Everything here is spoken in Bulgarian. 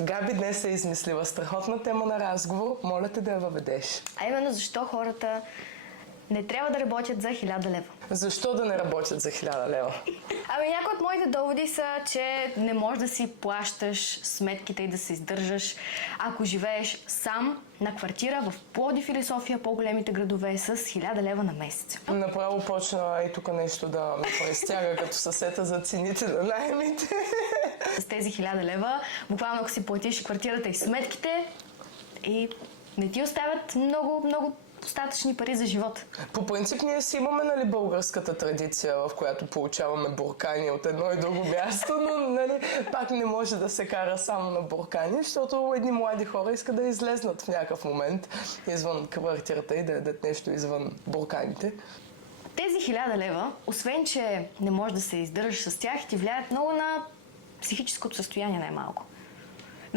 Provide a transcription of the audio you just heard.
Габи днес е измислила страхотна тема на разговор. Моля те да я въведеш. А именно защо хората не трябва да работят за 1000 лева. Защо да не работят за 1000 лева? Ами някои от моите доводи са, че не можеш да си плащаш сметките и да се издържаш, ако живееш сам на квартира в Пловдив или София, по-големите градове, с 1000 лева на месец. Направо почна и тук нещо да ме престяга като съсета за цените на наемите. С тези 1000 лева, буквално ако си платиш квартирата и сметките, и не ти оставят много достатъчни пари за живот. По принцип ние си имаме, нали, българската традиция, в която получаваме буркани от едно и друго място, но, нали, пак не може да се кара само на буркани, защото едни млади хора искат да излезнат в някакъв момент извън квартирата и да ядат нещо извън бурканите. Тези 1000 лева, освен че не можеш да се издържаш с тях, ти влияят много на психическото състояние най-малко.